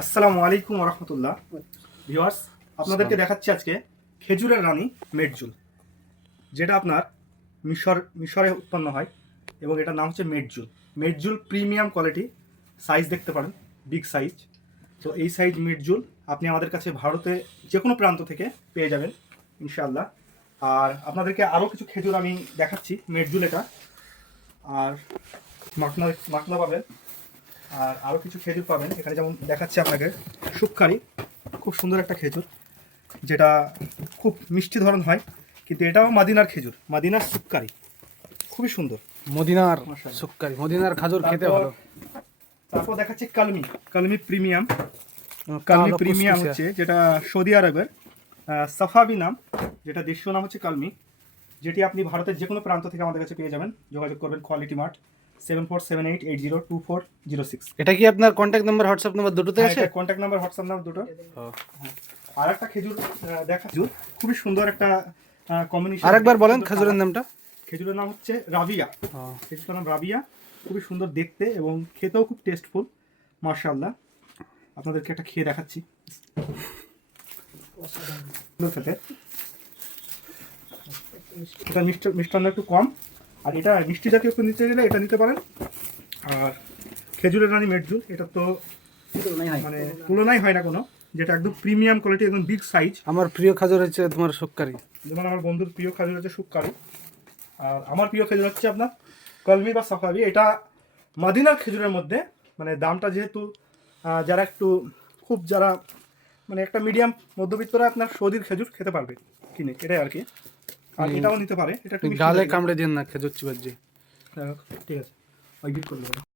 আসসালামু আলাইকুম রহমতুল্লাহ। ভিউয়ার্স, আপনাদেরকে দেখাচ্ছি আজকে খেজুরের রানী মেডজুল, যেটা আপনার মিশরে উৎপন্ন হয় এবং এটার নাম হচ্ছে Medjool. Medjool premium quality, size দেখতে পারেন, বিগ সাইজ। তো এই সাইজ মেডজুল আপনি আমাদের কাছে ভারতে যে কোনো প্রান্ত থেকে পেয়ে যাবেন ইনশাআল্লাহ। আর আপনাদেরকে আরও কিছু খেজুর আমি দেখাচ্ছি মেডজুল এটা, আর মাখনা পাবেন, আর আরও কিছু খেজুর পাবেন এখানে। যেমন দেখাচ্ছি আপনাকে শুককারি, খুব সুন্দর একটা খেজুর, যেটা খুব মিষ্টি ধরন হয়, কিন্তু এটাও মাদিনার খেজুর, মাদিনার শুককারি, খুবই সুন্দর। মদিনার শুককারি, মদিনার খাজুর খেতে ভালো। তারপর দেখাচ্ছি কালমি প্রিমিয়াম। কালমি প্রিমিয়াম হচ্ছে যেটা সৌদি আরবের সাফাবি নাম, যেটা দেশীয় নাম হচ্ছে কালমি, যেটি আপনি ভারতের যে কোনো প্রান্ত থেকে আমাদের কাছে পেয়ে যাবেন। যোগাযোগ করবেন কোয়ালিটি মার্ট 7478802406। এটা কি আপনার কন্ট্যাক্ট নাম্বার, হোয়াটসঅ্যাপ নাম্বার দুটোতে আছে? কন্ট্যাক্ট নাম্বার, হোয়াটসঅ্যাপ নাম্বার দুটো। আর একটা খেজুর খেজুর খুবই সুন্দর একটা কম্বিনেশন। আরেকবার বলেন খেজুরের নামটা। খেজুরের নাম হচ্ছে রাবিয়া। খেজুরটার নাম রাবিয়া, খুবই সুন্দর দেখতে এবং খেতেও খুব টেস্টফুল মাশাআল্লাহ। আপনাদেরকে একটা খেয়ে দেখাচ্ছি। খেতে এটা মিষ্টান্ন একটু কম, আর এটা মিষ্টি জাতীয় একটু নিতে গেলে এটা নিতে পারেন। আর খেজুরের রানী মেডজুল, এটা তো মানে তুলনাই হয় না কোনো, যেটা একদম প্রিমিয়াম কোয়ালিটি, একদম বিগ সাইজ। আমার প্রিয় খাজুর হচ্ছে তোমার শুককারি। যেমন আমার বন্ধুর প্রিয় খাজুর হচ্ছে শুককারি, আর আমার প্রিয় খেজুর হচ্ছে আপনার কলমি বা সাফাবি। এটা মাদিনার খেজুরের মধ্যে, মানে দামটা যেহেতু যারা একটু খুব যারা মানে একটা মিডিয়াম মধ্যবিত্তরা আপনার সৌদির খেজুর খেতে পারবে কিনে, এটাই আর কি। আর এটাও নিতে পারে, এটা একটু গালে কামড়ে দিন না খেজুর চিবাচ্ছি। ঠিক আছে, ওই বিট করে দেবো।